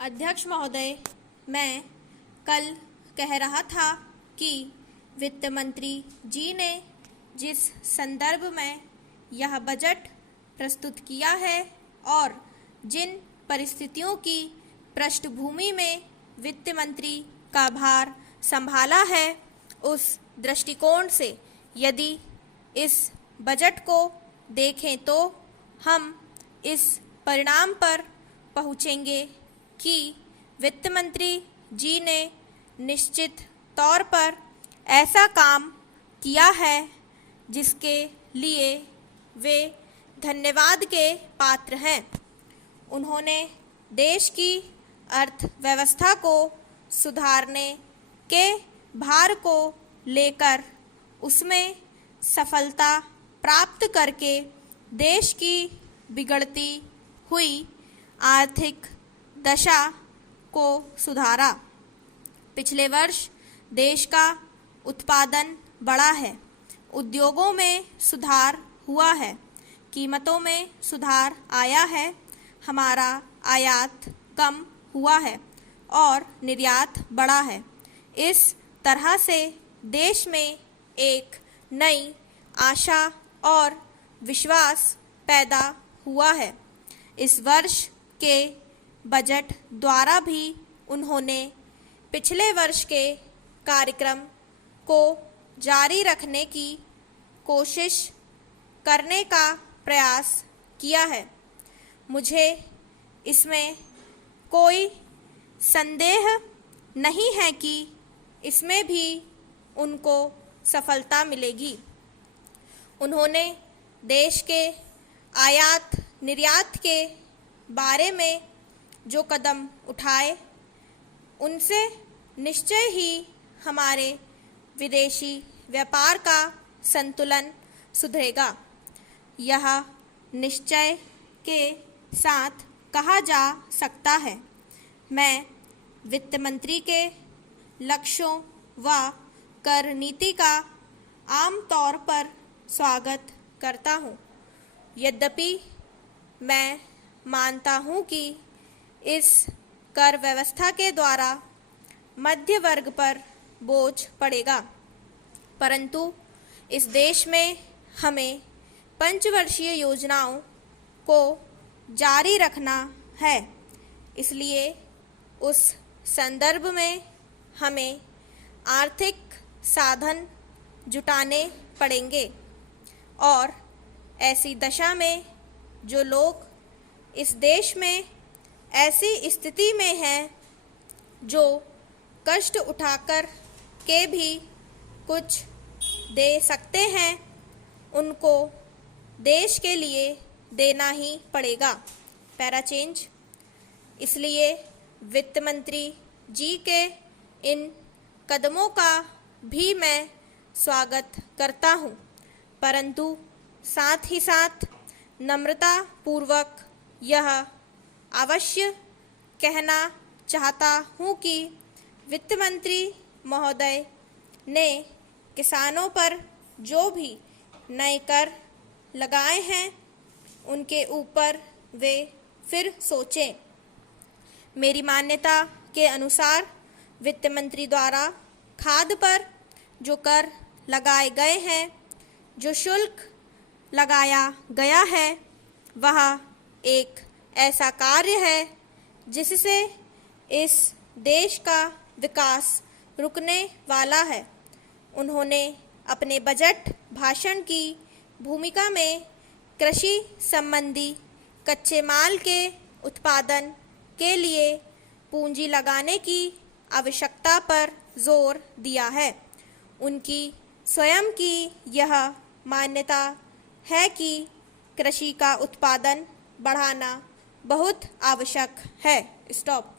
अध्यक्ष महोदय, मैं कल कह रहा था कि वित्त मंत्री जी ने जिस संदर्भ में यह बजट प्रस्तुत किया है और जिन परिस्थितियों की पृष्ठभूमि में वित्त मंत्री का भार संभाला है, उस दृष्टिकोण से यदि इस बजट को देखें तो हम इस परिणाम पर पहुँचेंगे कि वित्त मंत्री जी ने निश्चित तौर पर ऐसा काम किया है जिसके लिए वे धन्यवाद के पात्र हैं। उन्होंने देश की अर्थव्यवस्था को सुधारने के भार को लेकर उसमें सफलता प्राप्त करके देश की बिगड़ती हुई आर्थिक दशा को सुधारा। पिछले वर्ष देश का उत्पादन बढ़ा है, उद्योगों में सुधार हुआ है, कीमतों में सुधार आया है, हमारा आयात कम हुआ है और निर्यात बढ़ा है। इस तरह से देश में एक नई आशा और विश्वास पैदा हुआ है। इस वर्ष के बजट द्वारा भी उन्होंने पिछले वर्ष के कार्यक्रम को जारी रखने की कोशिश करने का प्रयास किया है। मुझे इसमें कोई संदेह नहीं है कि इसमें भी उनको सफलता मिलेगी। उन्होंने देश के आयात निर्यात के बारे में जो कदम उठाए, उनसे निश्चय ही हमारे विदेशी व्यापार का संतुलन सुधरेगा। यह निश्चय के साथ कहा जा सकता है, मैं वित्त मंत्री के लक्ष्यों व कर नीति का आम तौर पर स्वागत करता हूँ। यद्यपि मैं मानता हूँ कि इस कर व्यवस्था के द्वारा मध्य वर्ग पर बोझ पड़ेगा, परंतु इस देश में हमें पंचवर्षीय योजनाओं को जारी रखना है। इसलिए उस संदर्भ में हमें आर्थिक साधन जुटाने पड़ेंगे और ऐसी दशा में जो लोग इस देश में ऐसी स्थिति में हैं जो कष्ट उठाकर के भी कुछ दे सकते हैं, उनको देश के लिए देना ही पड़ेगा। Para change. इसलिए वित्त मंत्री जी के इन कदमों का भी मैं स्वागत करता हूँ, परंतु साथ ही साथ नम्रता पूर्वक यह अवश्य कहना चाहता हूँ कि वित्त मंत्री महोदय ने किसानों पर जो भी नए कर लगाए हैं, उनके ऊपर वे फिर सोचें। मेरी मान्यता के अनुसार वित्त मंत्री द्वारा खाद पर जो कर लगाए गए हैं, जो शुल्क लगाया गया है, वह एक ऐसा कार्य है जिससे इस देश का विकास रुकने वाला है। उन्होंने अपने बजट भाषण की भूमिका में कृषि संबंधी कच्चे माल के उत्पादन के लिए पूंजी लगाने की आवश्यकता पर जोर दिया है। उनकी स्वयं की यह मान्यता है कि कृषि का उत्पादन बढ़ाना बहुत आवश्यक है। स्टॉप।